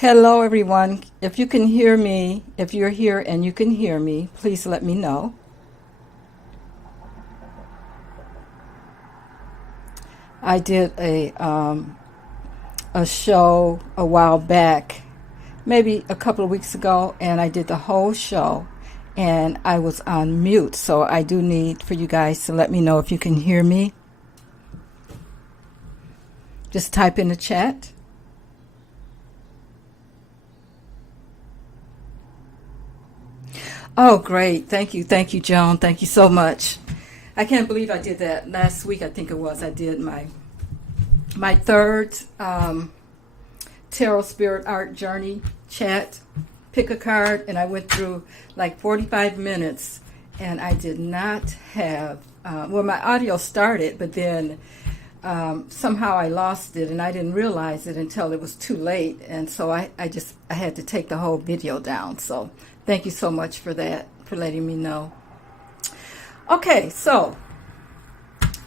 Hello, everyone. If you can hear me, if you're here and you can hear me, please let me know. I did a show a while back, maybe a couple of weeks ago, and I did the whole show, and I was on mute. So I do need for you guys to let me know if you can hear me. Just type in the chat. Oh, great. Thank you, Joan. Thank you so much. I can't believe I did that last week. I think it was. I did my third Tarot Spirit Art Journey chat. Pick a card, and I went through like 45 minutes, and I did not have, well, my audio started, but then somehow I lost it, and I didn't realize it until it was too late, and so I had to take the whole video down. So thank you so much for that, for letting me know. Okay, so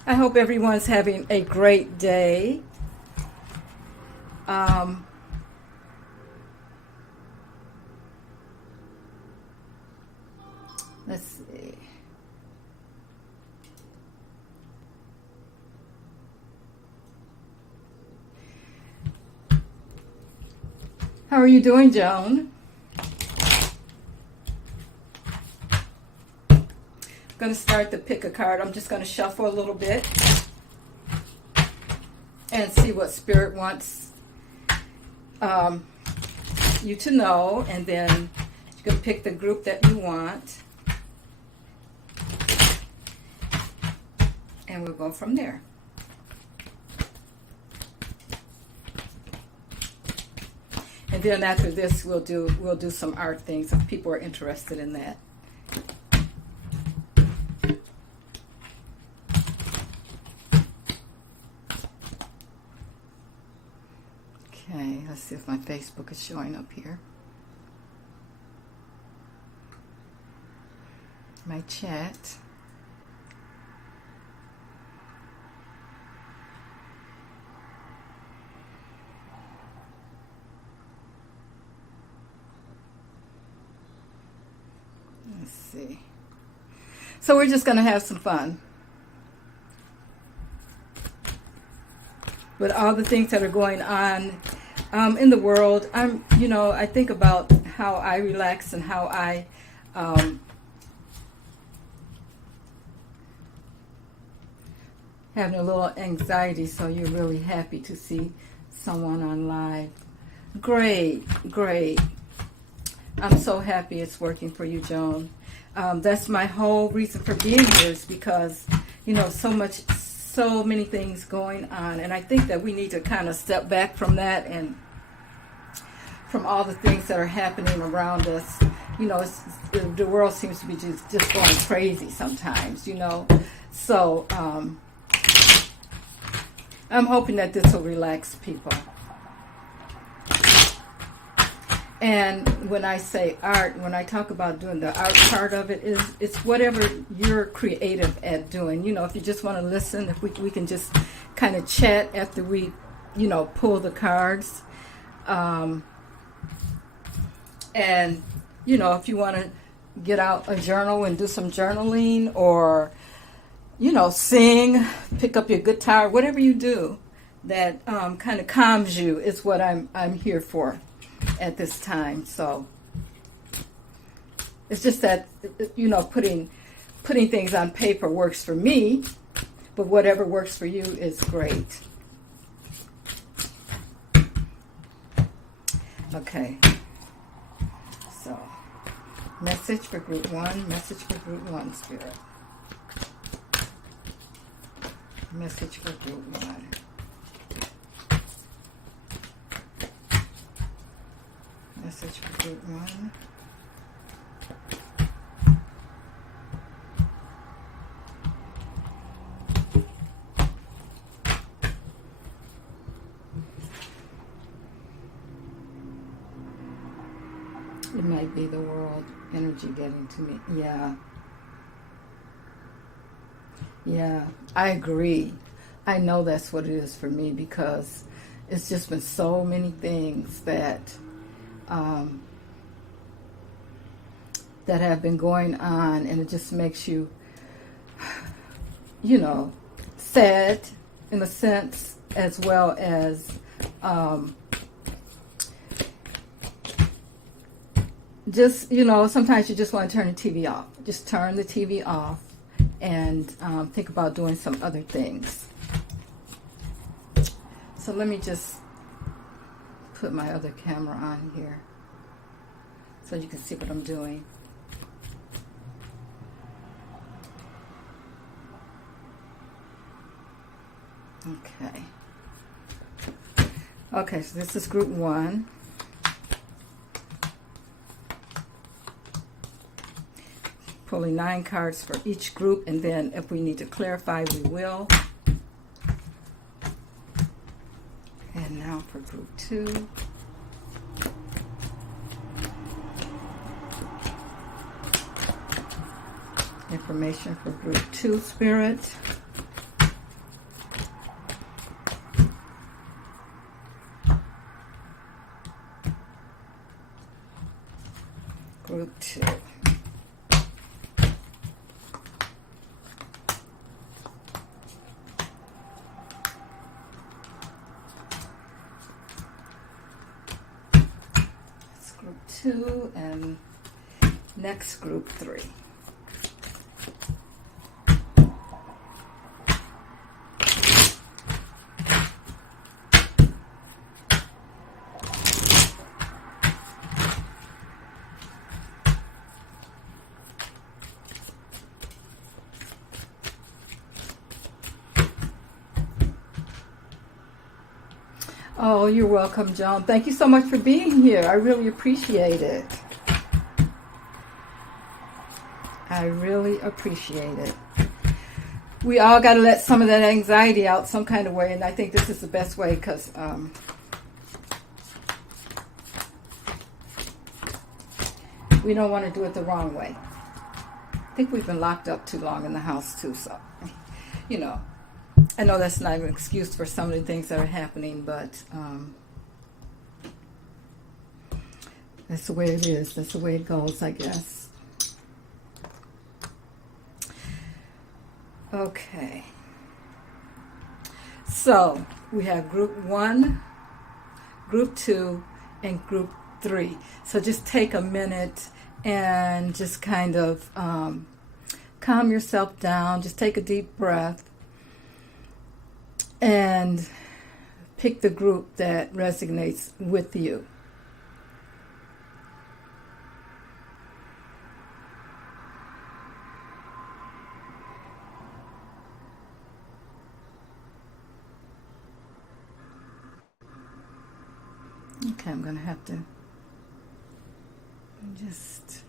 I hope everyone's having a great day. Let's see. How are you doing, Joan? I'm going to start to pick a card. I'm just going to shuffle a little bit and see what Spirit wants you to know, and then you can pick the group that you want, and we'll go from there. And then after this, we'll do some art things if people are interested in that. Okay, let's see if my Facebook is showing up here. My chat. Let's see. So we're just going to have some fun with all the things that are going on in the world. I think about how I relax and how I having a little anxiety. So you're really happy to see someone on live. Great. I'm so happy it's working for you, Joan. That's my whole reason for being here, is because, so many things going on. And I think that we need to kind of step back from that and from all the things that are happening around us. The world seems to be just going crazy sometimes, So I'm hoping that this will relax people. And when I say art, when I talk about doing the art part of it, it's whatever you're creative at doing. If you just want to listen, if we can just kind of chat after we, pull the cards. And, if you want to get out a journal and do some journaling, or, sing, pick up your guitar, whatever you do that kind of calms you is what I'm here for at this time. So it's just that putting things on paper works for me, but whatever works for you is great. Okay, so message for group 1, message for group 1, Spirit. Message for group 1. Message for group 1. It might be the world energy getting to me. Yeah, I agree. I know that's what it is for me, because it's just been so many things that that have been going on, and it just makes you, you know, sad in a sense, as well as just, you know, sometimes you just want to turn the TV off. Just turn the TV off and think about doing some other things. So let me just put my other camera on here so you can see what I'm doing. Okay. Okay, so this is group 1. Pulling 9 cards for each group, and then if we need to clarify, we will. And now for group 2. Information for group 2, Spirit. Group 2. It's group 2 and next group 3. Oh, you're welcome, Joan. Thank you so much for being here. I really appreciate it. I really appreciate it. We all got to let some of that anxiety out some kind of way, and I think this is the best way because we don't want to do it the wrong way. I think we've been locked up too long in the house too, so, you know. I know that's not an excuse for some of the things that are happening, but that's the way it is. That's the way it goes, I guess. Okay. So we have group 1, group 2, and group 3. So just take a minute and just kind of calm yourself down. Just take a deep breath. And pick the group that resonates with you. Okay, I'm going to have to just...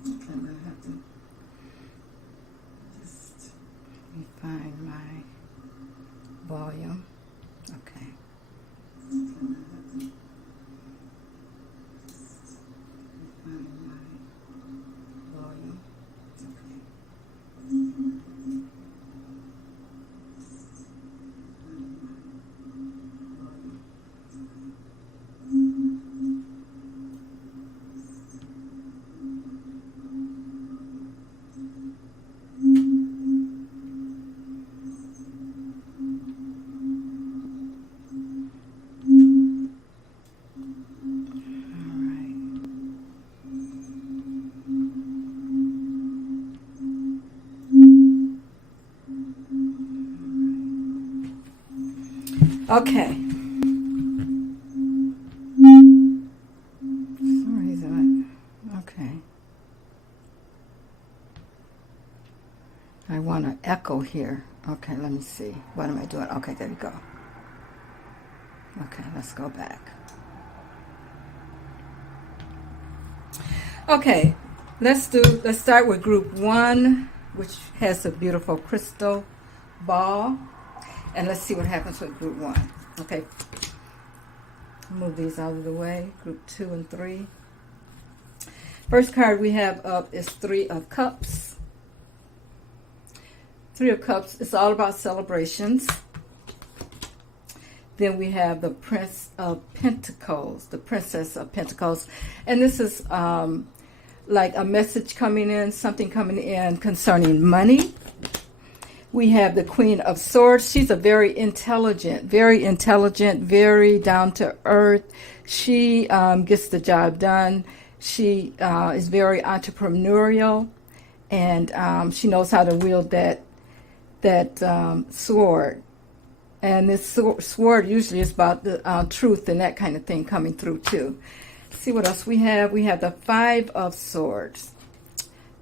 Okay, I'm going to have to just find my volume. Okay. Okay. For some reason, okay. I want to echo here. Okay, let me see. What am I doing? Okay, there we go. Okay, let's go back. Okay, let's start with group 1, which has a beautiful crystal ball. And let's see what happens with group 1. Okay. Move these out of the way. Group 2 and 3. First card we have up is 3 of Cups. 3 of Cups is all about celebrations. Then we have the Prince of Pentacles, the Princess of Pentacles. And this is like a message coming in, something coming in concerning money. We have the Queen of Swords. She's a very intelligent, very down to earth. She gets the job done. She is very entrepreneurial, and she knows how to wield that sword. And this sword usually is about the truth and that kind of thing coming through too. Let's see what else we have. We have the Five of Swords.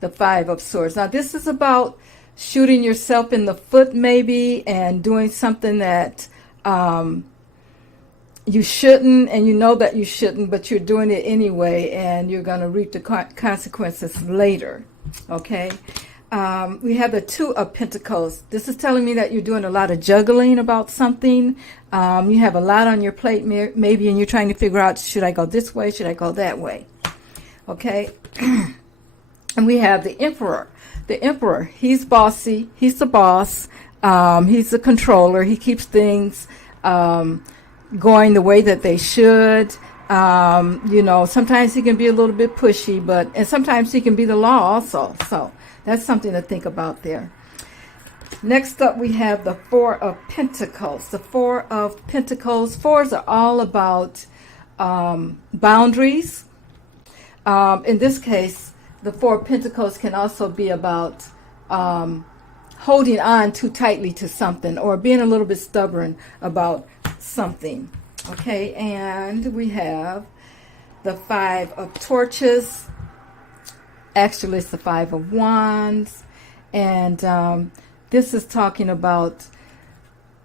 The Five of Swords. Now this is about shooting yourself in the foot maybe, and doing something that you shouldn't, and you know that you shouldn't, but you're doing it anyway, and you're going to reap the consequences later. Okay. We have the Two of Pentacles. This is telling me that you're doing a lot of juggling about something. You have a lot on your plate maybe, and you're trying to figure out, should I go this way? Should I go that way? Okay. And we have the Emperor. The Emperor, he's bossy. He's the boss. He's the controller. He keeps things going the way that they should. You know, sometimes he can be a little bit pushy, and sometimes he can be the law also. So that's something to think about there. Next up, we have the Four of Pentacles. The Four of Pentacles. Fours are all about boundaries. In this case, the Four of Pentacles can also be about holding on too tightly to something, or being a little bit stubborn about something. Okay, and we have the Five of Torches. Actually, it's the Five of Wands. And this is talking about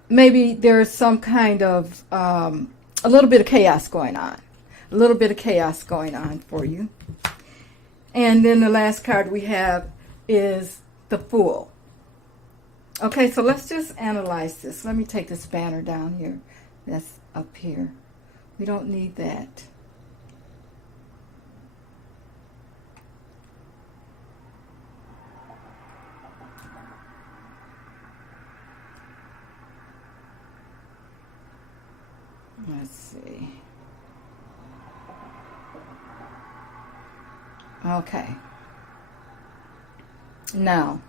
maybe there's some kind of a little bit of chaos going on. A little bit of chaos going on for you. And then the last card we have is the Fool. Okay, so let's just analyze this. Let me take this banner down here. That's up here. We don't need that. Let's see. Okay. Now,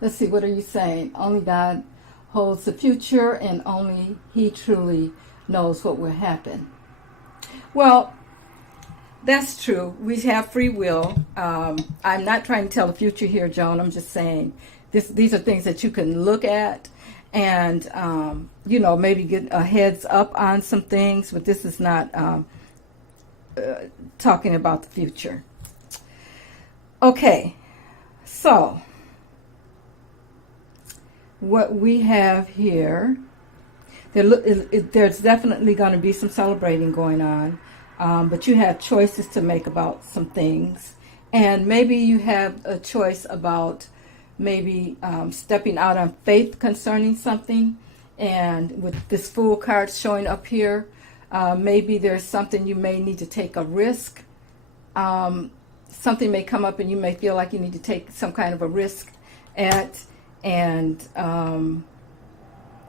let's see, what are you saying? Only God holds the future, and only He truly knows what will happen. Well, that's true. We have free will. I'm not trying to tell the future here, Joan. I'm just saying these are things that you can look at and, you know, maybe get a heads up on some things, but this is not talking about the future. Okay, so what we have here, there's definitely going to be some celebrating going on, but you have choices to make about some things, and maybe you have a choice about maybe stepping out on faith concerning something. And with this Fool card showing up here, maybe there's something you may need to take a risk. Something may come up and you may feel like you need to take some kind of a risk at, and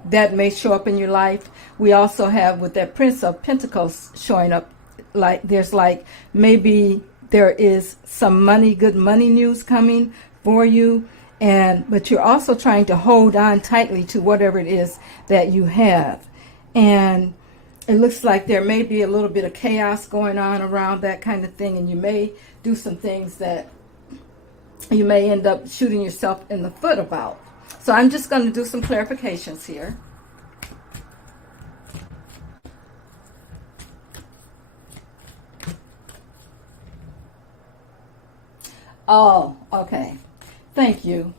that may show up in your life. We also have with that Prince of Pentacles showing up, like there's like maybe there is some money, good money news coming for you, but you're also trying to hold on tightly to whatever it is that you have. And it looks like there may be a little bit of chaos going on around that kind of thing, and you may do some things that you may end up shooting yourself in the foot about. So I'm just going to do some clarifications here. Oh, okay. Thank you.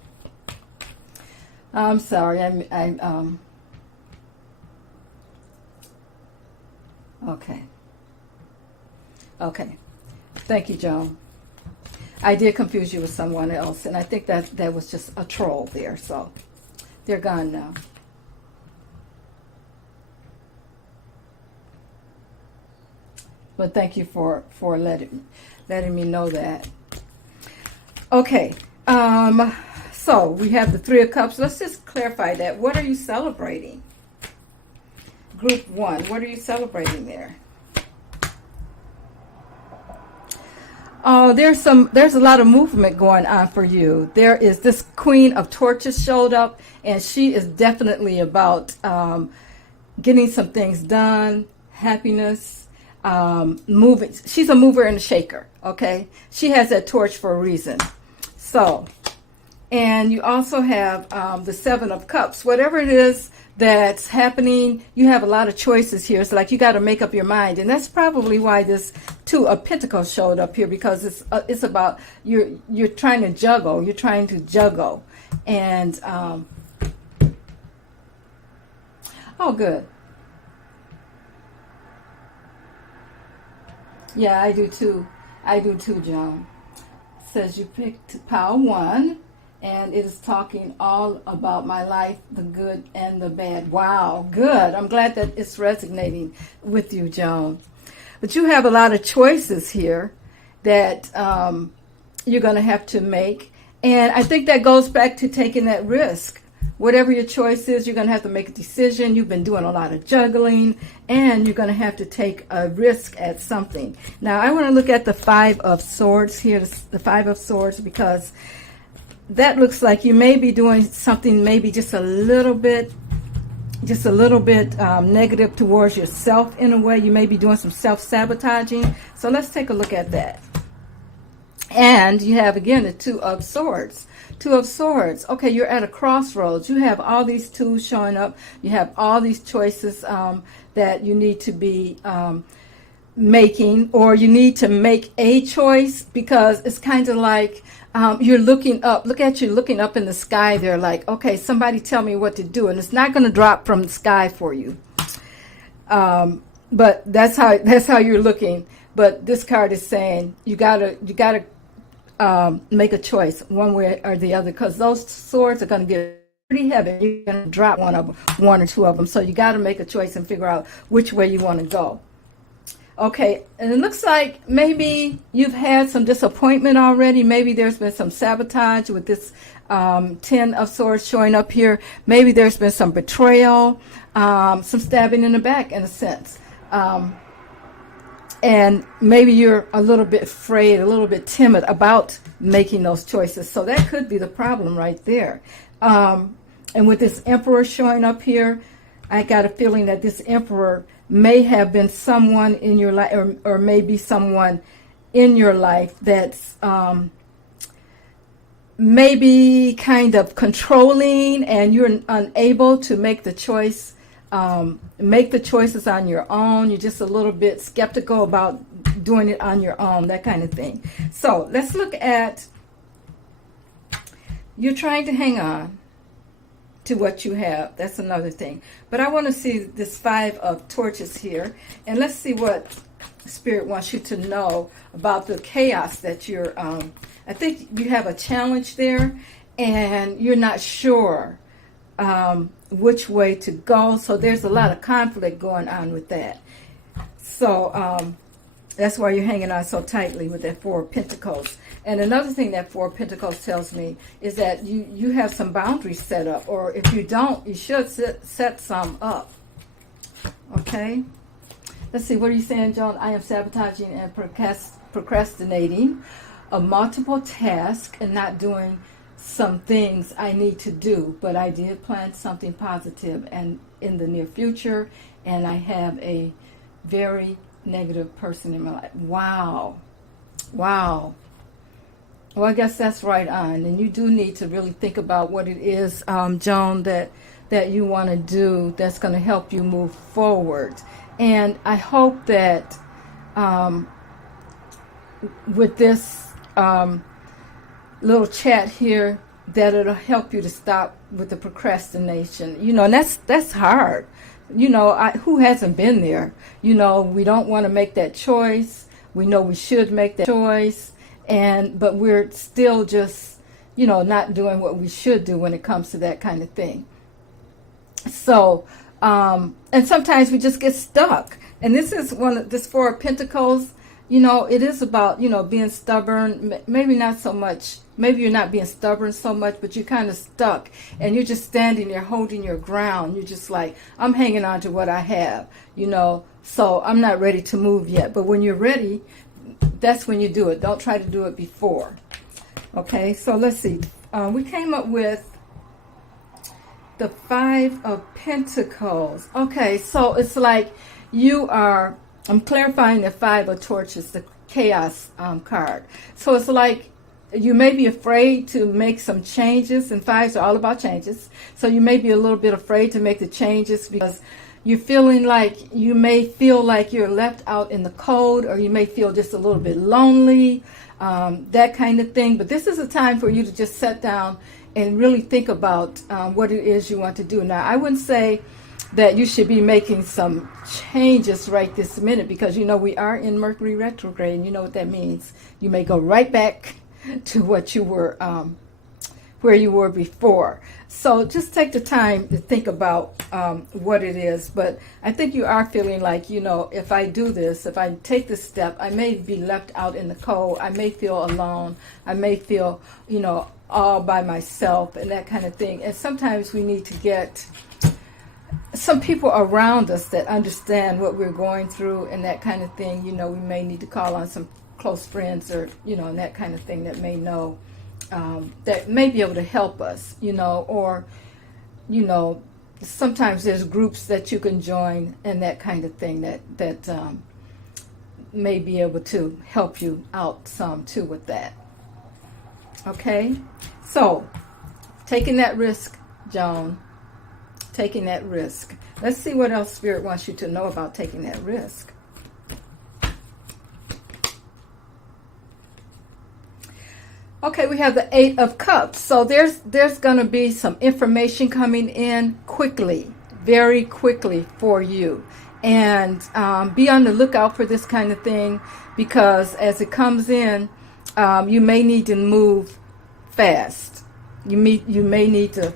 I'm sorry. Okay. Thank you, Joan. I did confuse you with someone else, and I think that was just a troll there. So they're gone now. But thank you for letting me know that. Okay. So we have the Three of Cups. Let's just clarify that. What are you celebrating? group 1. What are you celebrating there? Oh, there's a lot of movement going on for you. There is this Queen of Torches showed up, and she is definitely about getting some things done, happiness, moving. She's a mover and a shaker, okay? She has that torch for a reason. So, and you also have the Seven of Cups. Whatever it is that's happening, you have a lot of choices here. It's like you got to make up your mind, and that's probably why this Two of Pentacles showed up here, because it's about you're trying to juggle. You're trying to juggle, and oh, good. Yeah, I do too. I do too, John. It says you picked pile 1. And it is talking all about my life, the good and the bad. Wow, good. I'm glad that it's resonating with you, Joan. But you have a lot of choices here that you're going to have to make. And I think that goes back to taking that risk. Whatever your choice is, you're going to have to make a decision. You've been doing a lot of juggling, and you're going to have to take a risk at something. Now, I want to look at the Five of Swords here, the Five of Swords, because that looks like you may be doing something maybe just a little bit negative towards yourself in a way. You may be doing some self-sabotaging. So let's take a look at that. And you have, again, the Two of Swords. Two of Swords. Okay, you're at a crossroads. You have all these tools showing up. You have all these choices that you need to be making, or you need to make a choice, because it's kind of like you're looking up. Look at you looking up in the sky there, like, okay, somebody tell me what to do, and it's not going to drop from the sky for you. But that's how you're looking. But this card is saying you gotta make a choice one way or the other, because those swords are going to get pretty heavy. You're going to drop one or two of them. So you got to make a choice and figure out which way you want to go. Okay, and it looks like maybe you've had some disappointment already. Maybe there's been some sabotage with this Ten of Swords showing up here. Maybe there's been some betrayal, some stabbing in the back in a sense. And maybe you're a little bit afraid, a little bit timid about making those choices. So that could be the problem right there. And with this Emperor showing up here, I got a feeling that this Emperor may have been someone in your life, or maybe someone in your life that's maybe kind of controlling, and you're unable to make the choice, make the choices on your own. You're just a little bit skeptical about doing it on your own, that kind of thing. So let's look at, you're trying to hang on to what you have. That's another thing. But I want to see this Five of Torches here, and let's see what Spirit wants you to know about the chaos that you're I think you have a challenge there, and you're not sure which way to go. So there's a lot of conflict going on with that. So that's why you're hanging on so tightly with that Four of Pentacles. And another thing that Four of Pentacles tells me is that you have some boundaries set up, or if you don't, you should set some up. Okay? Let's see, what are you saying, Joan? I am sabotaging and procrastinating a multiple task and not doing some things I need to do, but I did plan something positive and in the near future, and I have a very negative person in my life. Wow. Wow. Well, I guess that's right on. And you do need to really think about what it is, Joan, that you want to do that's going to help you move forward. And I hope that with this little chat here, that it'll help you to stop with the procrastination. You know, and that's hard. You know, who hasn't been there? You know, we don't want to make that choice. We know we should make that choice. But we're still just, you know, not doing what we should do when it comes to that kind of thing. So, and sometimes we just get stuck. And this is this Four of Pentacles. it is about, being stubborn. Maybe not so much. Maybe you're not being stubborn so much, but you're kind of stuck and you're just standing there holding your ground. You're just like, I'm hanging on to what I have, so I'm not ready to move yet. But when you're ready, that's when you do it. Don't try to do it before. Okay, so let's see. We came up with the 5 of Pentacles. Okay, so it's like I'm clarifying the 5 of Torches, the Chaos card. So it's like you may be afraid to make some changes, and 5s are all about changes. So you may be a little bit afraid to make the changes because you may feel like you're left out in the cold, or you may feel just a little bit lonely, that kind of thing. But this is a time for you to just sit down and really think about what it is you want to do. Now, I wouldn't say that you should be making some changes right this minute, because we are in Mercury retrograde, and you know what that means. You may go right back to what you were, where you were before. So just take the time to think about what it is. But I think you are feeling like, if I do this, if I take this step, I may be left out in the cold. I may feel alone. I may feel, all by myself and that kind of thing. And sometimes we need to get some people around us that understand what we're going through and that kind of thing. We may need to call on some close friends, or, and that kind of thing, that may know, that may be able to help us, or, sometimes there's groups that you can join and that kind of thing that may be able to help you out some too with that. Okay, so taking that risk, Joan, taking that risk. Let's see what else Spirit wants you to know about taking that risk. Okay, we have the 8 of Cups. So there's going to be some information coming in quickly, very quickly for you. And be on the lookout for this kind of thing, because as it comes in, you may need to move fast. You may need to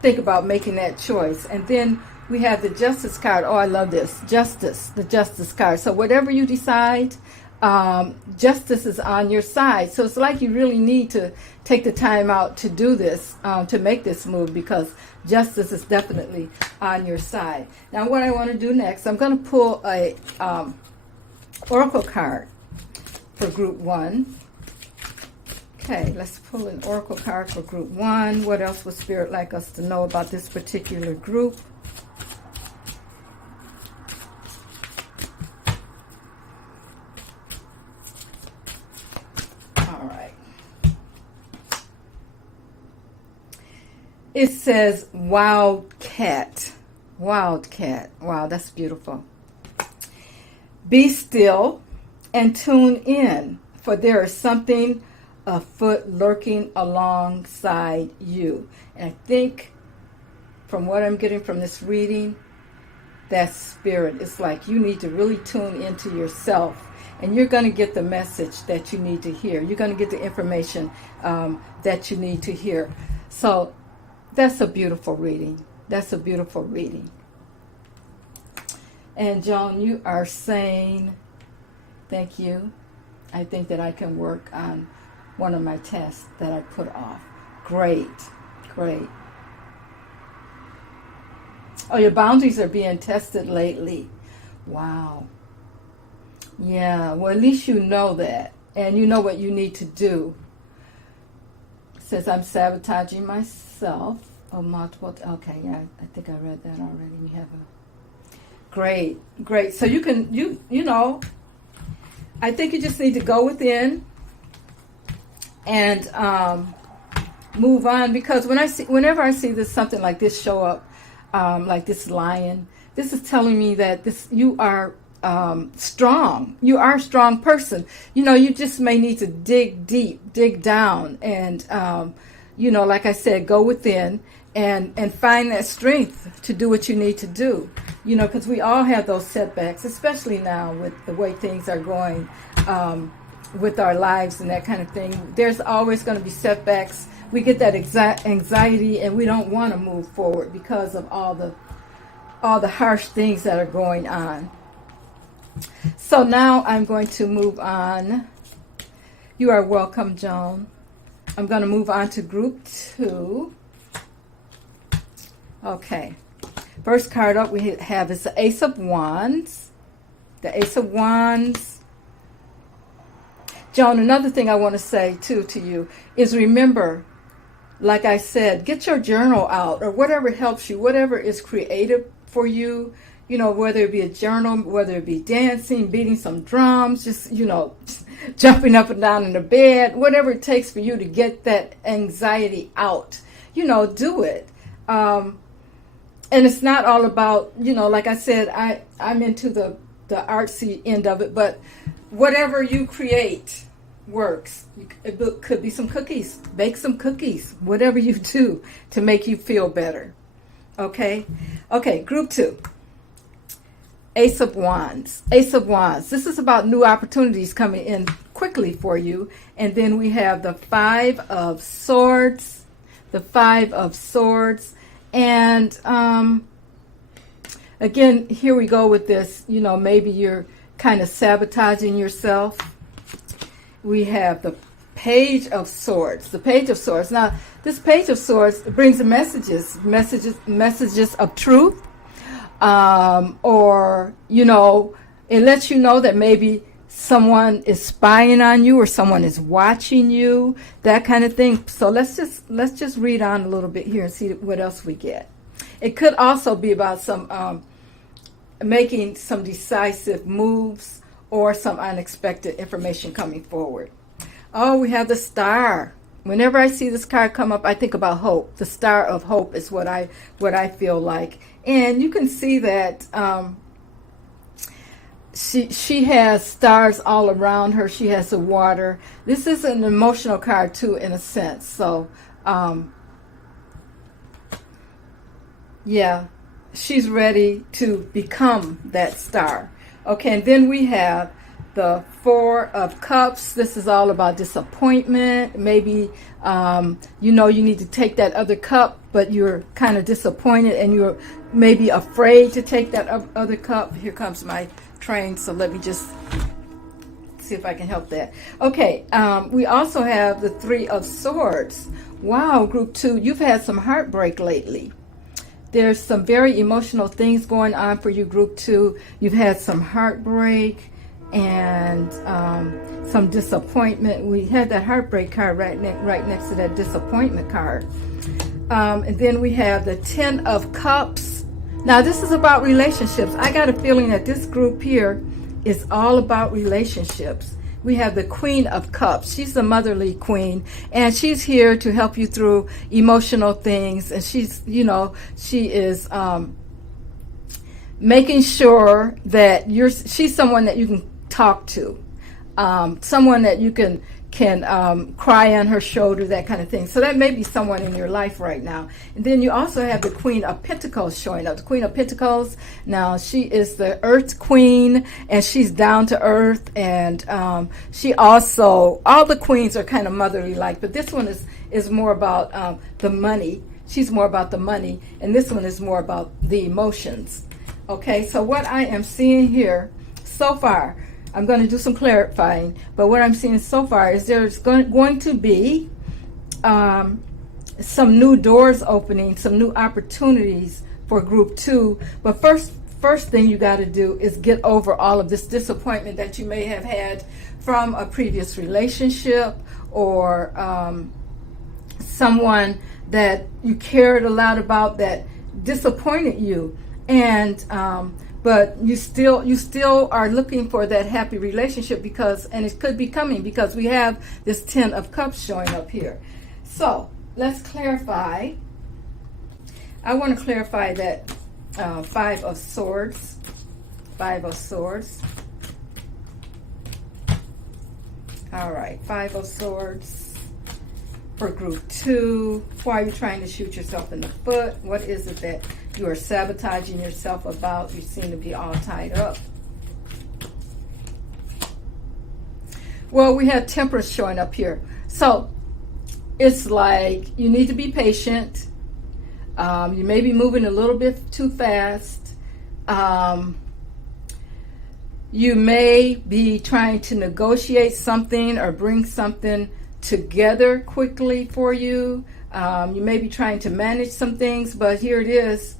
think about making that choice. And then we have the Justice card. Oh, I love this. Justice, the Justice card. So whatever you decide, justice is on your side. So it's like you really need to take the time out to do this, to make this move, because justice is definitely on your side. Now what I want to do next, I'm going to pull a oracle card for group 1. Okay, let's pull an oracle card for group 1. What else would Spirit like us to know about this particular group? All right. It says wildcat. Wildcat. Wow, that's beautiful. Be still and tune in, for there is something afoot lurking alongside you. And I think from what I'm getting from this reading, that's Spirit. It's like you need to really tune into yourself, and you're going to get the message that you need to hear. You're going to get the information that you need to hear. So that's a beautiful reading. That's a beautiful reading. And Joan, you are saying, thank you. I think that I can work on one of my tests that I put off. Great, great. Oh, your boundaries are being tested lately. Wow. Yeah, well, at least you know that, and you know what you need to do. It says, I'm sabotaging myself. Oh, multiple. Okay, yeah, I think I read that already. We have a great, great. So you can, you know, I think you just need to go within and move on, because whenever I see this, something like this show up, like this lion, this is telling me that you are strong. You are a strong person. You just may need to dig deep, dig down, and like I said, go within and find that strength to do what you need to do. Because we all have those setbacks, especially now with the way things are going. With our lives and that kind of thing, there's always going to be setbacks. We get that anxiety, and we don't want to move forward because of all the harsh things that are going on. So So now I'm going to move on. You are welcome, Joan. I'm going to move on to group 2. Okay. First card up we have is the Ace of Wands. The Ace of Wands. Joan, another thing I want to say, too, to you is remember, like I said, get your journal out or whatever helps you, whatever is creative for you, you know, whether it be a journal, whether it be dancing, beating some drums, just, you know, jumping up and down in the bed, whatever it takes for you to get that anxiety out, you know, do it. And it's not all about, you know, like I said, I'm into the artsy end of it, but whatever you create works. It could be some cookies. Bake some cookies. Whatever you do to make you feel better. Okay? Okay, group 2. Ace of Wands. Ace of Wands. This is about new opportunities coming in quickly for you. And then we have the 5 of Swords. The 5 of Swords. And again, here we go with this. You know, maybe you're kind of sabotaging yourself. We have the Page of Swords. The Page of Swords. Now, this Page of Swords brings the messages of truth. Or, you know, it lets you know that maybe someone is spying on you or someone is watching you, that kind of thing. So let's just read on a little bit here and see what else we get. It could also be about some making some decisive moves or some unexpected information coming forward. Oh, we have the Star. Whenever I see this card come up, I think about hope. The Star of Hope is what I feel like. And you can see that she has stars all around her. She has the water. This is an emotional card too, in a sense. So, yeah, she's ready to become that star. Okay, and then we have the 4 of Cups. This is all about disappointment. Maybe, you know, you need to take that other cup, but you're kind of disappointed and you're maybe afraid to take that other cup. Here comes my train, so let me just see if I can help that. Okay, we also have the 3 of Swords. Wow, group 2, you've had some heartbreak lately. There's some very emotional things going on for you, group 2. You've had some heartbreak and some disappointment. We had that heartbreak card right next to that disappointment card. And then we have the 10 of Cups. Now, this is about relationships. I got a feeling that this group here is all about relationships. We have the Queen of Cups. She's the motherly queen, and she's here to help you through emotional things. And she's, you know, she is making sure that she's someone that you can talk to, someone that you can cry on her shoulder, that kind of thing. So that may be someone in your life right now. And then you also have the Queen of Pentacles showing up. The Queen of Pentacles, now she is the Earth Queen, and she's down to earth, and she also, all the queens are kind of motherly like, but this one is more about the money. She's more about the money, and this one is more about the emotions. Okay, so what I am seeing here so far, I'm going to do some clarifying, but what I'm seeing so far is there's going to be some new doors opening, some new opportunities for group 2. But first thing you got to do is get over all of this disappointment that you may have had from a previous relationship or someone that you cared a lot about that disappointed you. And but you still are looking for that happy relationship and it could be coming because we have this 10 of Cups showing up here. So let's clarify. I want to clarify that 5 of Swords. 5 of Swords. All right, 5 of Swords for group 2. Why are you trying to shoot yourself in the foot? What is it that you are sabotaging yourself about? You seem to be all tied up. Well, we have Temperance showing up here. So it's like you need to be patient. You may be moving a little bit too fast. You may be trying to negotiate something or bring something together quickly for you. You may be trying to manage some things, but here it is.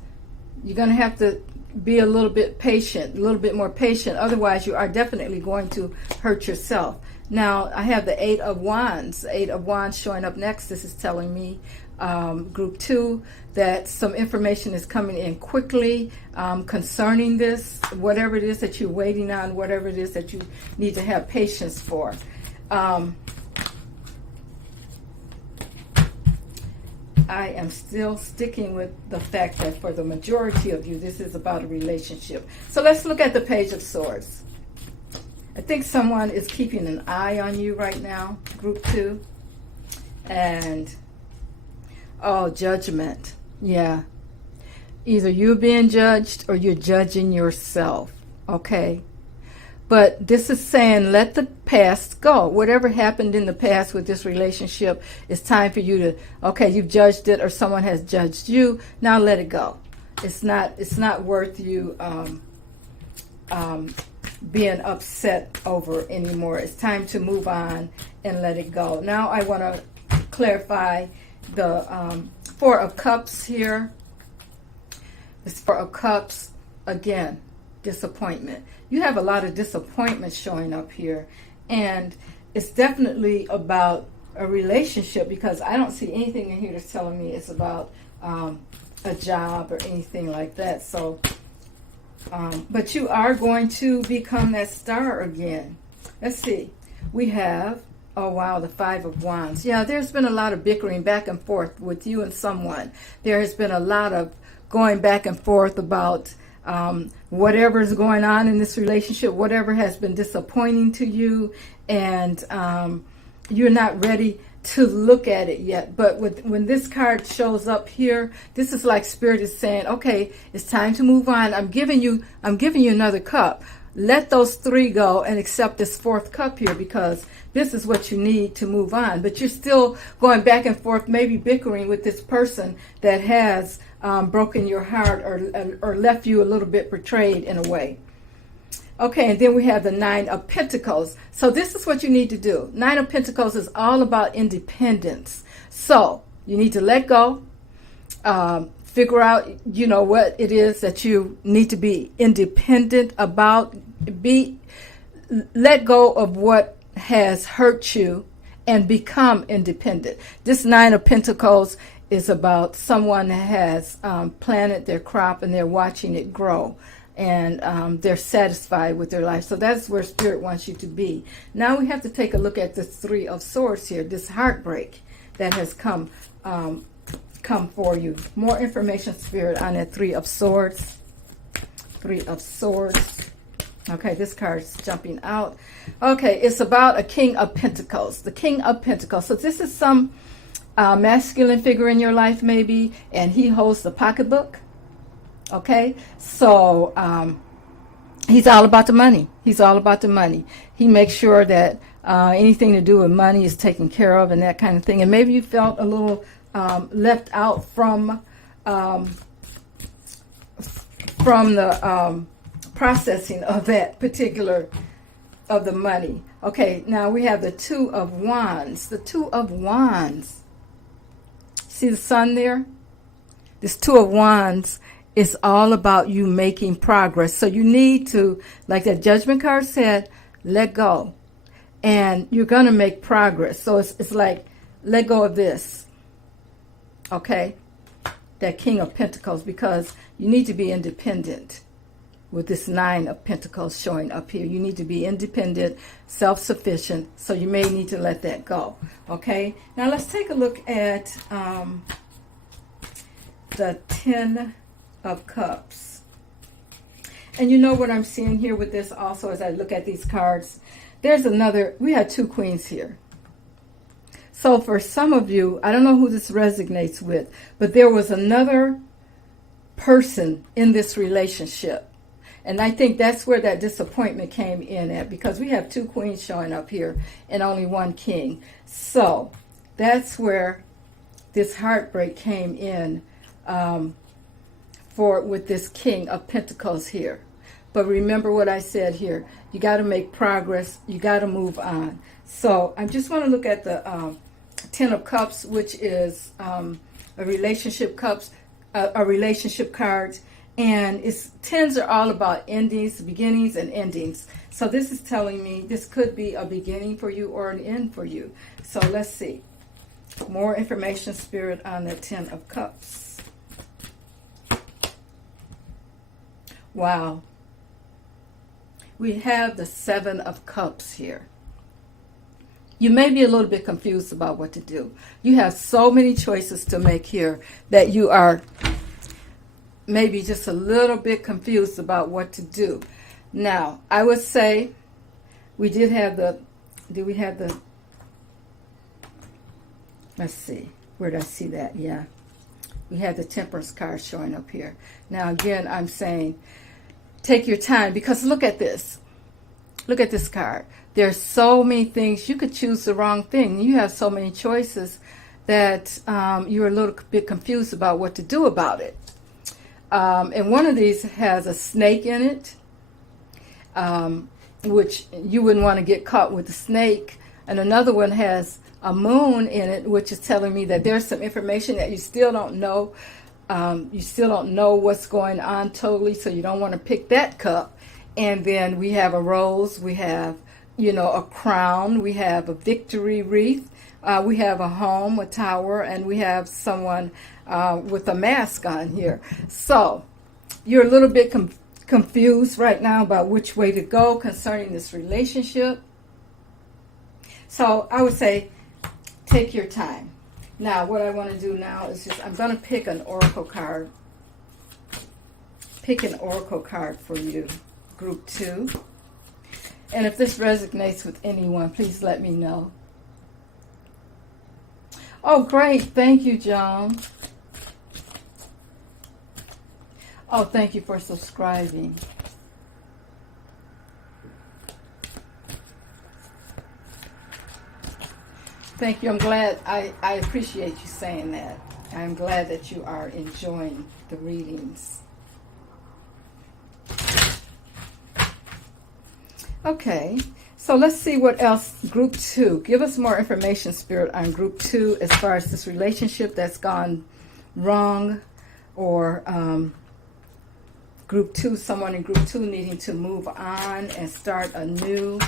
You're going to have to be a little bit patient, a little bit more patient. Otherwise, you are definitely going to hurt yourself. Now, I have the Eight of Wands. The Eight of Wands showing up next. This is telling me, group 2, that some information is coming in quickly concerning this, whatever it is that you're waiting on, whatever it is that you need to have patience for. I am still sticking with the fact that for the majority of you, this is about a relationship. So let's look at the Page of Swords. I think someone is keeping an eye on you right now, group 2. And, oh, judgment. Yeah. Either you're being judged or you're judging yourself. Okay. But this is saying let the past go. Whatever happened in the past with this relationship, it's time for you to, okay, you've judged it or someone has judged you. Now let it go. It's not worth you being upset over anymore. It's time to move on and let it go. Now I want to clarify the Four of Cups here. This Four of Cups, again, disappointment. You have a lot of disappointment showing up here, and it's definitely about a relationship, because I don't see anything in here that's telling me it's about a job or anything like that. So but you are going to become that star again. Let's see. We have, oh wow, the Five of Wands. Yeah, there's been a lot of bickering back and forth with you and someone. There has been a lot of going back and forth about whatever's going on in this relationship, whatever has been disappointing to you, and you're not ready to look at it yet. But when this card shows up here, this is like Spirit is saying, okay, it's time to move on. I'm giving you another cup. Let those 3 go and accept this 4th cup here, because this is what you need to move on. But you're still going back and forth, maybe bickering with this person that has broken your heart or left you a little bit betrayed in a way. Okay, and then we have the Nine of Pentacles. So this is what you need to do. Nine of Pentacles is all about independence. So you need to let go, figure out, what it is that you need to be independent about. Let go of what has hurt you and become independent. This Nine of Pentacles is about someone that has planted their crop and they're watching it grow, and they're satisfied with their life. So that's where Spirit wants you to be. Now we have to take a look at the Three of Swords here, this heartbreak that has come for you. More information, Spirit, on that Three of Swords. Three of Swords. Okay, this card's jumping out. Okay, it's about a King of Pentacles. The King of Pentacles. So this is some masculine figure in your life maybe, and he holds the pocketbook. Okay, so he's all about the money. He's all about the money. He makes sure that anything to do with money is taken care of and that kind of thing. And maybe you felt a little left out from the processing of that particular of the money. Okay, now we have the Two of Wands. The Two of Wands. See the sun there? This Two of Wands is all about you making progress. So you need to, like that Judgment card said, let go. And you're going to make progress. So it's like, let go of this. Okay? That King of Pentacles, because you need to be independent. With this Nine of Pentacles showing up here, you need to be independent, self-sufficient, so you may need to let that go. Okay, now let's take a look at the Ten of Cups. And you know what I'm seeing here with this also, as I look at these cards, there's another, we had 2 queens here. So for some of you, I don't know who this resonates with, but there was another person in this relationship. And I think that's where that disappointment came in at, because we have 2 queens showing up here and only 1 king. So that's where this heartbreak came in with this King of Pentacles here. But remember what I said here. You got to make progress. You got to move on. So I just want to look at the Ten of Cups, which is a relationship cups, a relationship cards. And tens are all about endings, beginnings, and endings. So this is telling me this could be a beginning for you or an end for you. So let's see. More information, Spirit, on the Ten of Cups. Wow. We have the Seven of Cups here. You may be a little bit confused about what to do. You have so many choices to make here that you are maybe just a little bit confused about what to do. Now, I would say we did have let's see, where did I see that? Yeah, we had the Temperance card showing up here. Now, again, I'm saying take your time, because look at this. Look at this card. There's so many things. You could choose the wrong thing. You have so many choices that you're a little bit confused about what to do about it. And one of these has a snake in it, which you wouldn't want to get caught with the snake. And another one has a moon in it, which is telling me that there's some information that you still don't know. You still don't know what's going on totally, so you don't want to pick that cup. And then we have a rose, we have, a crown, we have a victory wreath, we have a home, a tower, and we have someone with a mask on here. So you're a little bit confused right now about which way to go concerning this relationship. So I would say take your time. Now, what I want to do now is I'm going to pick an oracle card. Pick an oracle card for you, Group 2. And if this resonates with anyone, please let me know. Oh, great. Thank you, John. Oh, thank you for subscribing. Thank you. I'm glad. I appreciate you saying that. I'm glad that you are enjoying the readings. Okay. So let's see what else. Group 2. Give us more information, Spirit, on Group 2 as far as this relationship that's gone wrong, or Group 2, someone in Group 2 needing to move on and start anew.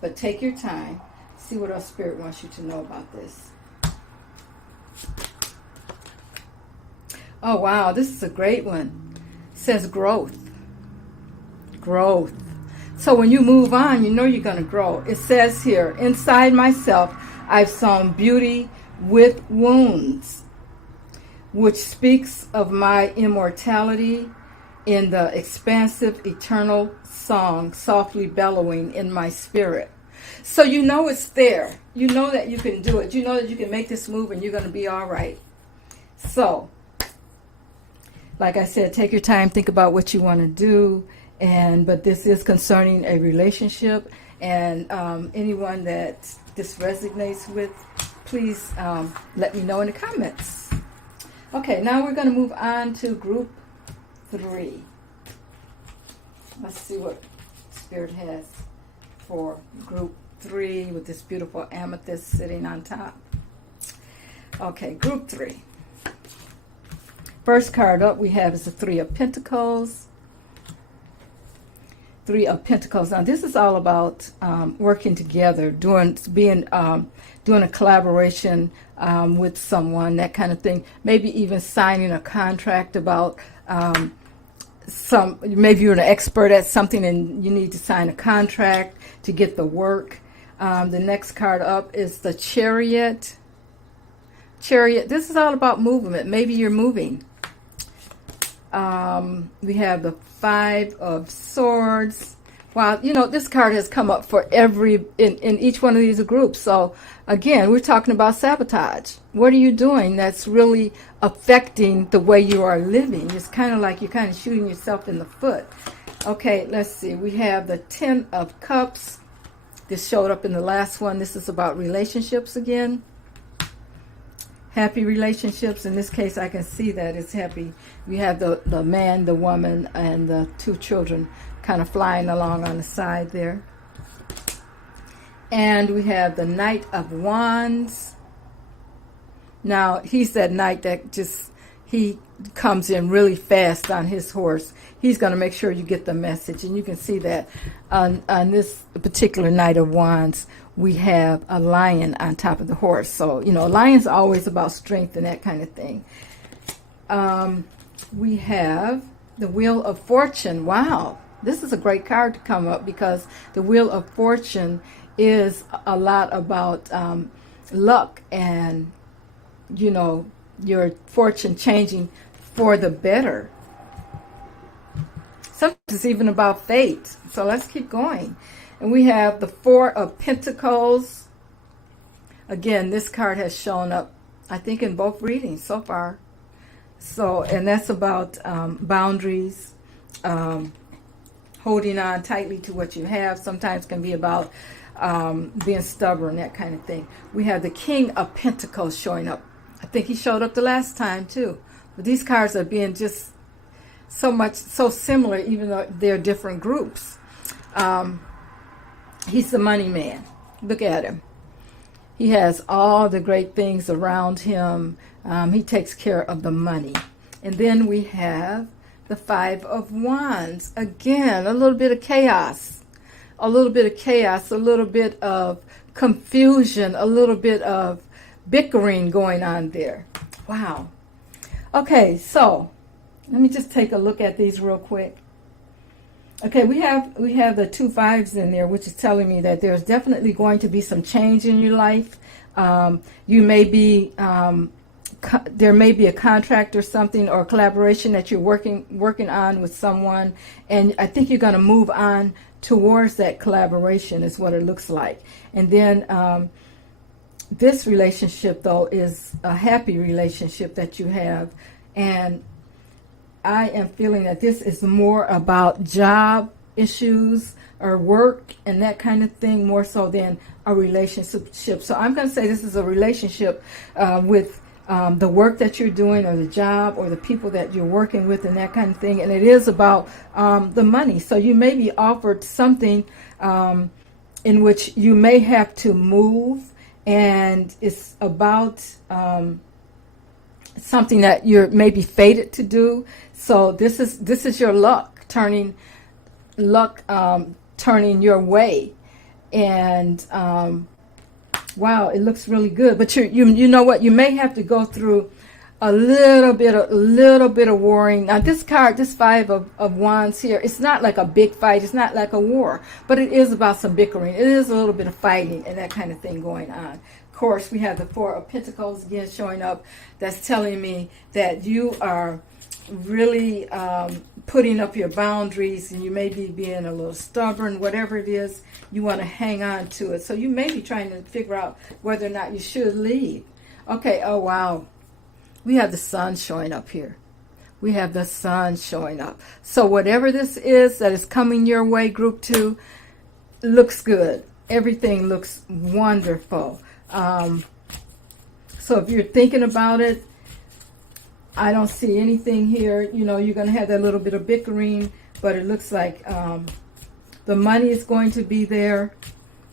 But take your time. See what else Spirit wants you to know about this. Oh, wow. This is a great one. It says growth. Growth. So when you move on, you know you're going to grow. It says here, inside myself, I've sown beauty with wounds, which speaks of my immortality in the expansive, eternal song, softly bellowing in my spirit. So you know it's there. You know that you can do it. You know that you can make this move and you're going to be all right. So, like I said, take your time, think about what you want to do. But this is concerning a relationship. And anyone that this resonates with, please let me know in the comments. Okay, now we're going to move on to Group 3. Let's see what Spirit has for Group 3 with this beautiful amethyst sitting on top. Okay, Group 3. First card up we have is the Three of Pentacles. Three of Pentacles. Now this is all about working together, doing a collaboration with someone, that kind of thing. Maybe even signing a contract about maybe you're an expert at something and you need to sign a contract to get the work. The next card up is the Chariot. Chariot. This is all about movement. Maybe you're moving. We have the Five of Swords. Wow, this card has come up for in each one of these groups. So again, we're talking about sabotage. What are you doing that's really affecting the way you are living? It's kind of like you're kind of shooting yourself in the foot. Okay, let's see. We have the Ten of Cups. This showed up in the last one. This is about relationships again. Happy relationships. In this case, I can see that it's happy. We have the man, the woman, and the two children kind of flying along on the side there. And we have the Knight of Wands. Now, he's that knight that he comes in really fast on his horse. He's going to make sure you get the message. And you can see that on this particular Knight of Wands, we have a lion on top of the horse. So, you know, lion's always about strength and that kind of thing. We have the Wheel of Fortune. Wow, this is a great card to come up, because the Wheel of Fortune is a lot about luck and, you know, your fortune changing for the better. Sometimes it's even about fate. So let's keep going. And we have the Four of Pentacles. Again, this card has shown up, I think, in both readings so far. So, and that's about boundaries, holding on tightly to what you have. Sometimes can be about being stubborn, that kind of thing. We have the King of Pentacles showing up. I think he showed up the last time too. But these cards are being just so similar, even though they're different groups. He's the money man. Look at him. He has all the great things around him. He takes care of the money. And then we have the Five of Wands. Again, a little bit of chaos. A little bit of chaos, a little bit of confusion, a little bit of bickering going on there. Wow. Okay, so let me just take a look at these real quick. Okay, we have the 2 5s in there, which is telling me that there's definitely going to be some change in your life. You may be there may be a contract or something, or a collaboration that you're working on with someone, and I think you're going to move on towards that collaboration, is what it looks like. And then this relationship, though, is a happy relationship that you have, and I am feeling that this is more about job issues or work and that kind of thing, more so than a relationship. So I'm going to say this is a relationship with the work that you're doing, or the job, or the people that you're working with, and that kind of thing. And it is about the money. So you may be offered something in which you may have to move, and it's about something that you're maybe fated to do. So this is your luck turning your way, and wow, it looks really good. But you know what? You may have to go through a little bit of warring. Now this card, this Five of Wands here, it's not like a big fight. It's not like a war, but it is about some bickering. It is a little bit of fighting and that kind of thing going on. Of course, we have the Four of Pentacles again showing up. That's telling me that you are really putting up your boundaries, and you may be being a little stubborn. Whatever it is, you want to hang on to it. So you may be trying to figure out whether or not you should leave. Okay, oh wow. We have the Sun showing up here. We have the Sun showing up. So whatever this is that is coming your way, Group 2, looks good. Everything looks wonderful. So if you're thinking about it, I don't see anything here. You know, you're going to have that little bit of bickering, but it looks like the money is going to be there.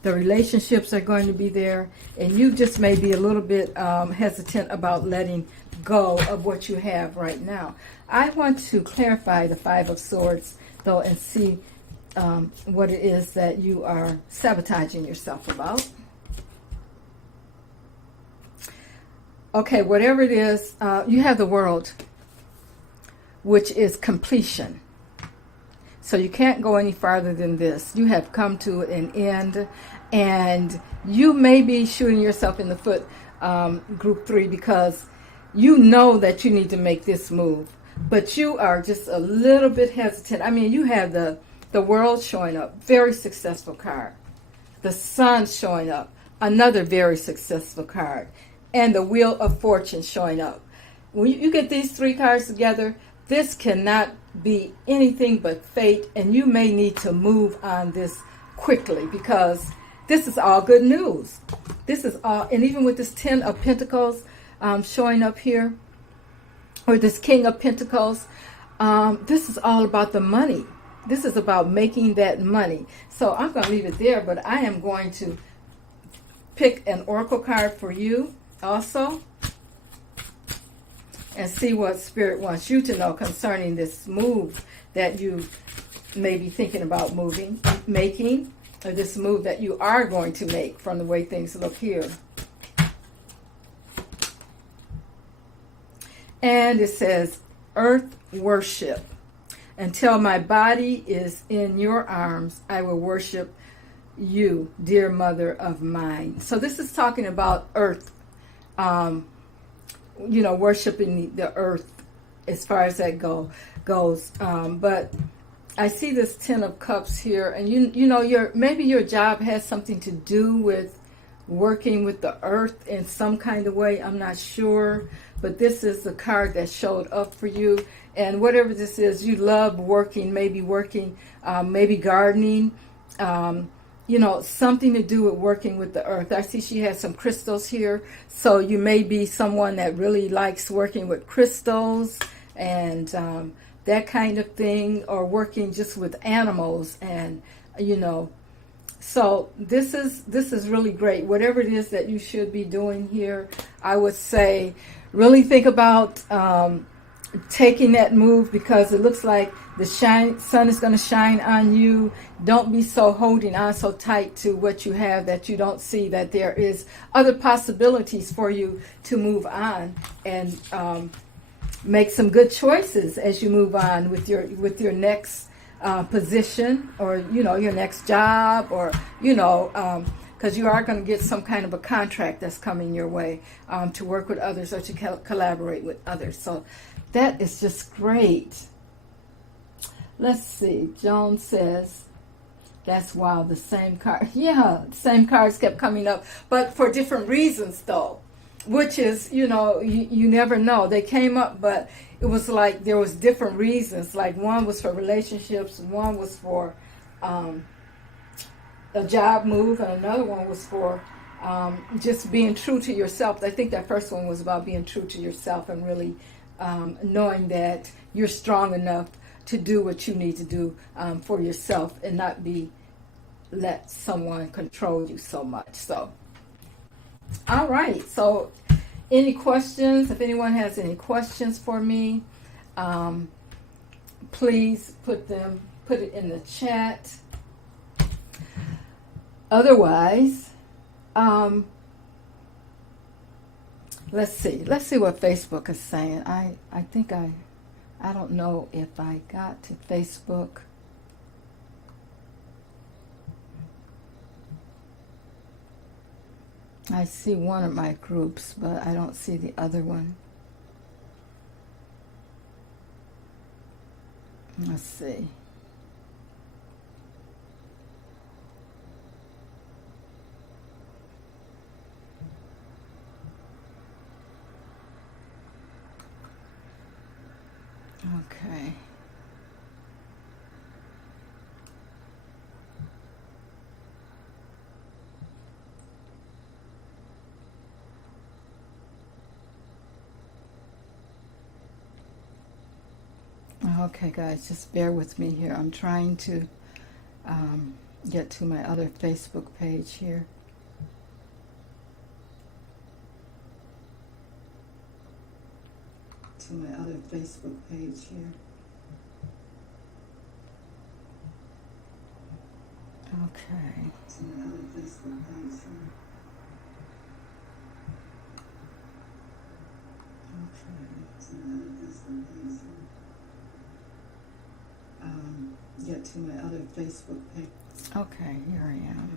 The relationships are going to be there. And you just may be a little bit hesitant about letting go of what you have right now. I want to clarify the Five of Swords, though, and see what it is that you are sabotaging yourself about. Okay, whatever it is, you have the World, which is completion. So you can't go any farther than this. You have come to an end, and you may be shooting yourself in the foot, Group 3, because you know that you need to make this move, but you are just a little bit hesitant. I mean, you have the World showing up, very successful card. The Sun showing up, another very successful card. And the Wheel of Fortune showing up. When you get these 3 cards together, this cannot be anything but fate, and you may need to move on this quickly, because this is all good news. This is all, and even with this 10 of Pentacles showing up here, or this King of Pentacles, this is all about the money. this is about making that money. So I'm going to leave it there, but I am going to pick an oracle card for you also and see what Spirit wants you to know concerning this move that you may be thinking about making, or this move that you are going to make from the way things look here. And it says, earth worship. Until my body is in your arms, I will worship you, dear mother of mine. So this is talking about earth, worshiping the earth as far as that goes. But I see this 10 of Cups here, and maybe your job has something to do with working with the earth in some kind of way. I'm not sure, but this is the card that showed up for you. And whatever this is, you love working, maybe gardening, something to do with working with the earth. I see she has some crystals here, so you may be someone that really likes working with crystals and that kind of thing, or working just with animals, and so this is really great. Whatever it is that you should be doing here, I would say really think about taking that move, because it looks like the sun is going to shine on you. Don't be so holding on so tight to what you have that you don't see that there is other possibilities for you to move on and make some good choices as you move on with your next position, or your next job, or because you are going to get some kind of a contract that's coming your way to work with others or to collaborate with others. So that is just great. Let's see. Joan says, that's wild. The same card. Yeah, the same cards kept coming up, but for different reasons, though, which is, you never know. They came up, but it was like there was different reasons. Like one was for relationships, and one was for a job move, and another one was for just being true to yourself. I think that first one was about being true to yourself and really knowing that you're strong enough to do what you need to do for yourself, and not let someone control you so much. So, all right. So, any questions? If anyone has any questions for me, please put it in the chat. Otherwise, let's see what Facebook is saying. I think I don't know if I got to Facebook. I see one of my groups, but I don't see the other one. Let's see. Okay. Okay, guys, just bear with me here. I'm trying to get to my other Facebook page here. To my other Facebook page here. Okay. To my other Facebook page here. Okay. To my other Facebook page here. Get to my other Facebook page. Okay, here I am.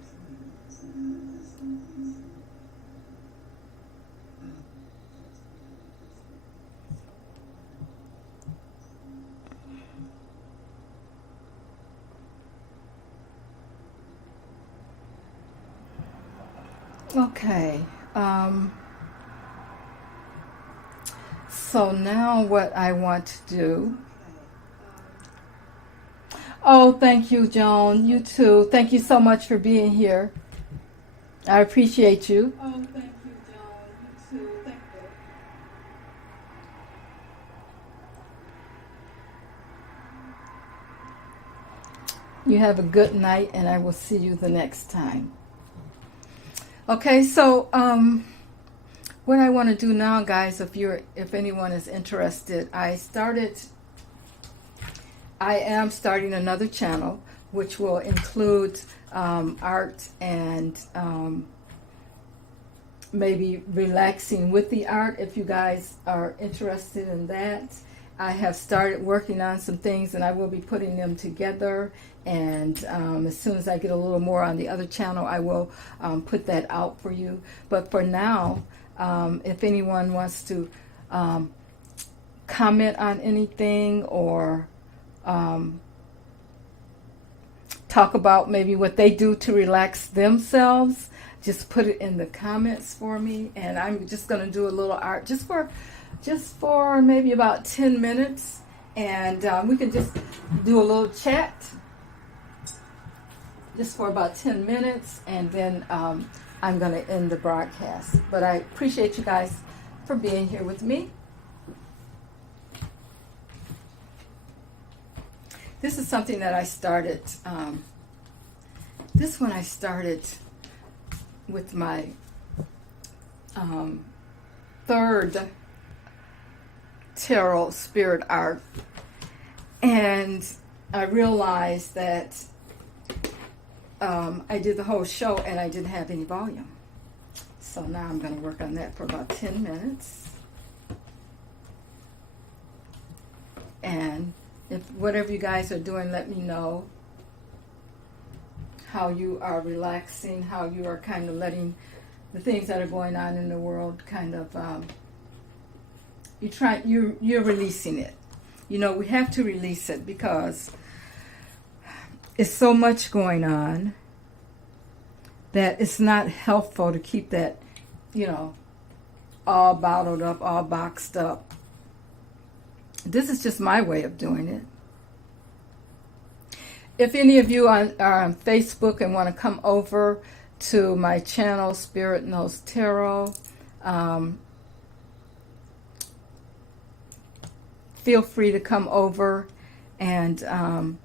Okay. So now what I want to do. Oh, thank you, Joan. You too. Thank you so much for being here. I appreciate you. Oh, thank you, Joan. You too. Thank You have a good night, and I will see you the next time. Okay, so what I want to do now, guys, if anyone is interested, I am starting another channel, which will include art and maybe relaxing with the art. If you guys are interested in that, I have started working on some things, and I will be putting them together. And as soon as I get a little more on the other channel, I will put that out for you. But for now, if anyone wants to comment on anything, or talk about maybe what they do to relax themselves, just put it in the comments for me. And I'm just going to do a little art just for maybe about 10 minutes. And we can just do a little chat just for about 10 minutes. And then I'm going to end the broadcast. But I appreciate you guys for being here with me. This is something that I started. This one I started with my third tarot spirit art, and I realized that I did the whole show and I didn't have any volume. So now I'm going to work on that for about 10 minutes. And if whatever you guys are doing, let me know how you are relaxing, how you are kind of letting the things that are going on in the world kind of, you're releasing it. You know, we have to release it because it's so much going on that it's not helpful to keep that, you know, all bottled up, all boxed up. This is just my way of doing it. If any of you are on Facebook and want to come over to my channel, Spirit Knows Tarot, feel free to come over, and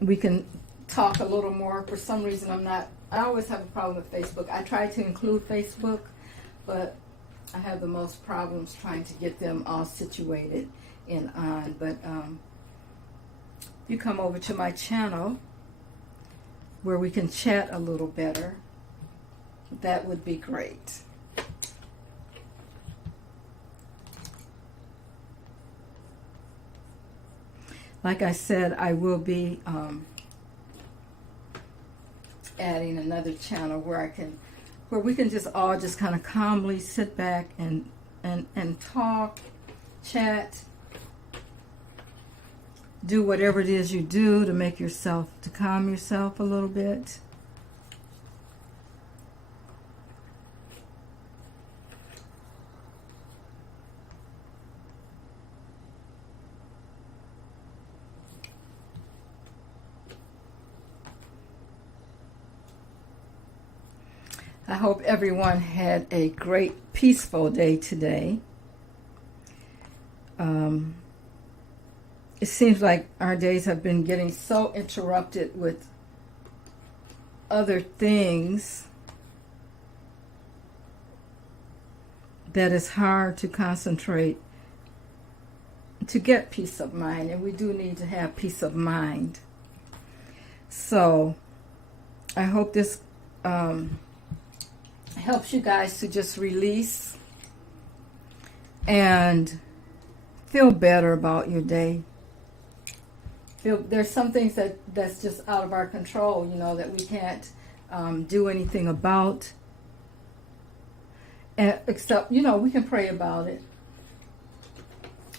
we can talk a little more. For some reason, I always have a problem with Facebook. I try to include Facebook, but I have the most problems trying to get them all situated and on. But if you come over to my channel where we can chat a little better, that would be great. Like I said, I will be adding another channel where we can just all just kind of calmly sit back and talk, chat, do whatever it is you do to calm yourself a little bit. I hope everyone had a great, peaceful day today. It seems like our days have been getting so interrupted with other things that it's hard to concentrate to get peace of mind, and we do need to have peace of mind. So I hope this helps you guys to just release and feel better about your day. There's some things that's just out of our control, you know, that we can't do anything about, except, you know, we can pray about it,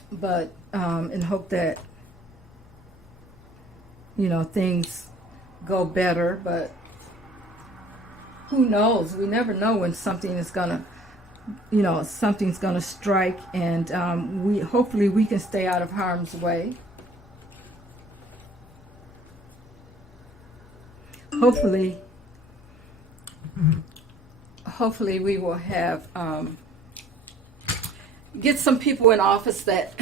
but and hope that, you know, things go better. But who knows? We never know when something is gonna, you know, something's gonna strike, and hopefully we can stay out of harm's way. Hopefully we will have get some people in office that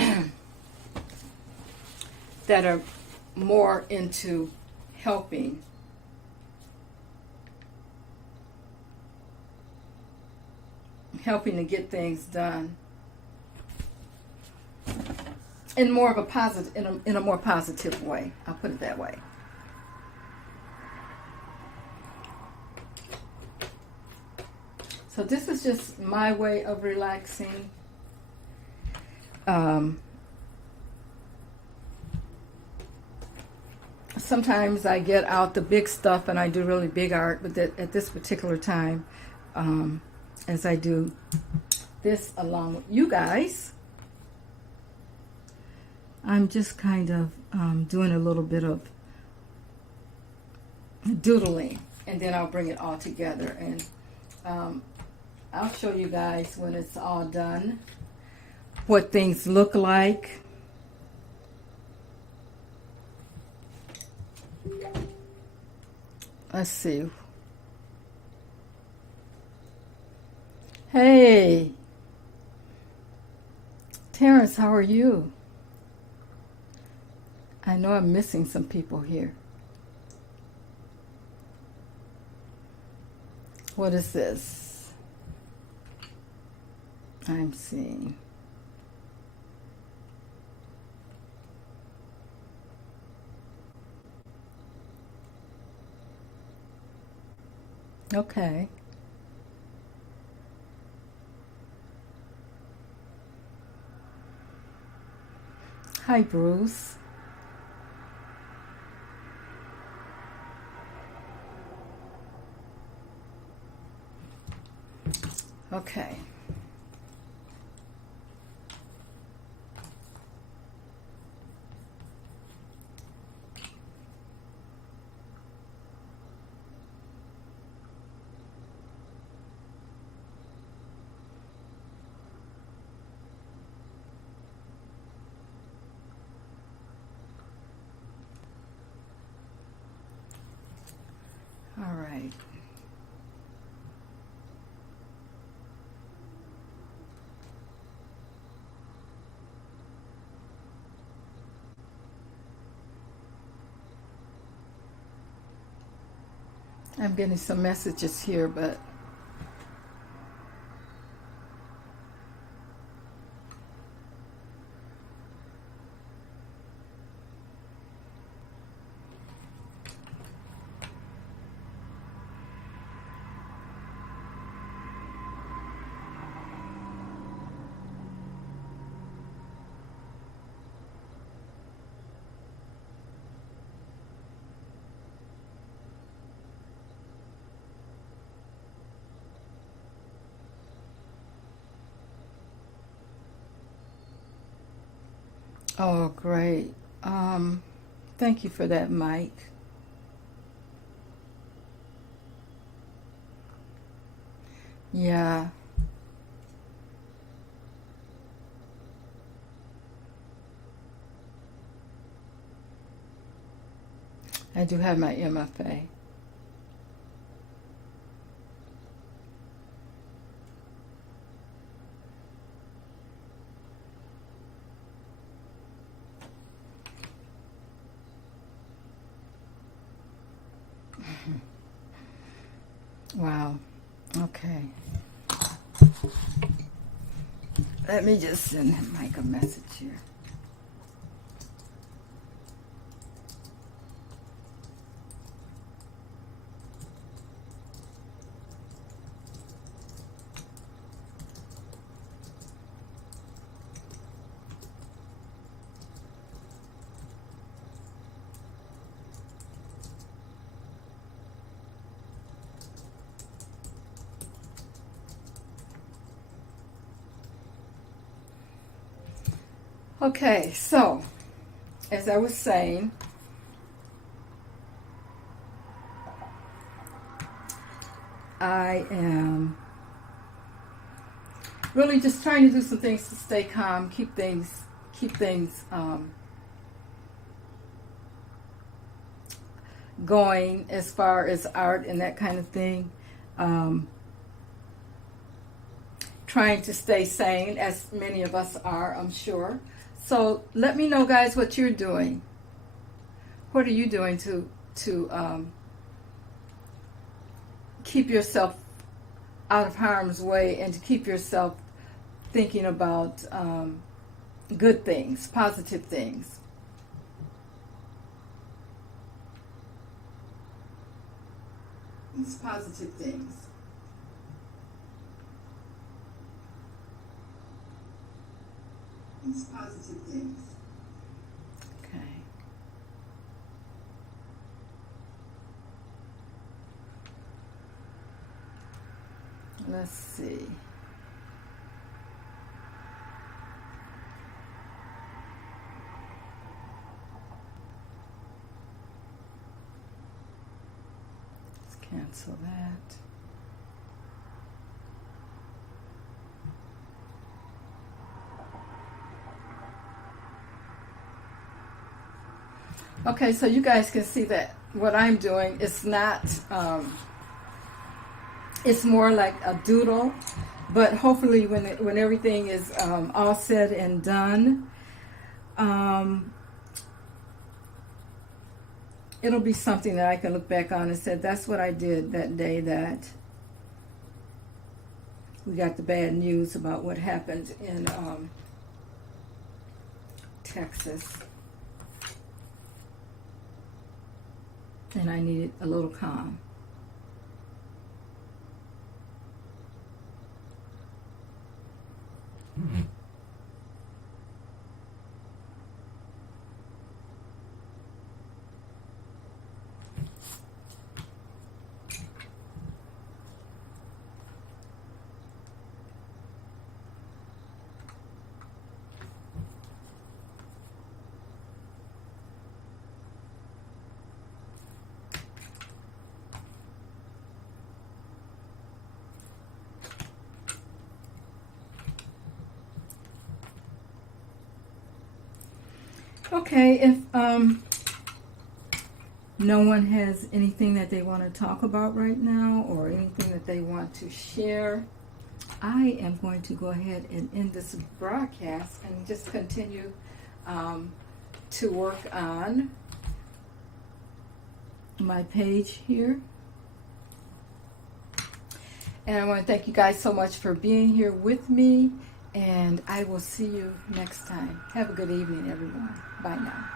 that are more into helping. Helping to get things done in more of a positive, in a more positive way. I'll put it that way. So this is just my way of relaxing. Sometimes I get out the big stuff and I do really big art, but at this particular time, as I do this along with you guys, I'm just kind of doing a little bit of doodling, and then I'll bring it all together, and I'll show you guys when it's all done what things look like. Let's see. Hey, Terrence, how are you? I know I'm missing some people here. What is this? I'm seeing. Okay. Hi, Bruce. Okay. All right. I'm getting some messages here, but oh, great. Thank you for that, Mike. Yeah. I do have my MFA. Wow. Okay. Let me just send Mike a message here. Okay, so as I was saying, I am really just trying to do some things to stay calm, keep things going as far as art and that kind of thing. Trying to stay sane, as many of us are, I'm sure. So let me know, guys, what you're doing. What are you doing to to keep yourself out of harm's way and to keep yourself thinking about good things, positive things. These positive things. These positive things. Okay. Let's see. Let's cancel that. Okay, so you guys can see that what I'm doing is not, it's more like a doodle, but hopefully when everything is all said and done, it'll be something that I can look back on and say, that's what I did that day that we got the bad news about what happened in Texas. And I needed a little calm. Mm-hmm. Okay, if no one has anything that they want to talk about right now or anything that they want to share, I am going to go ahead and end this broadcast and just continue to work on my page here. And I want to thank you guys so much for being here with me. And I will see you next time. Have a good evening, everyone. Bye now.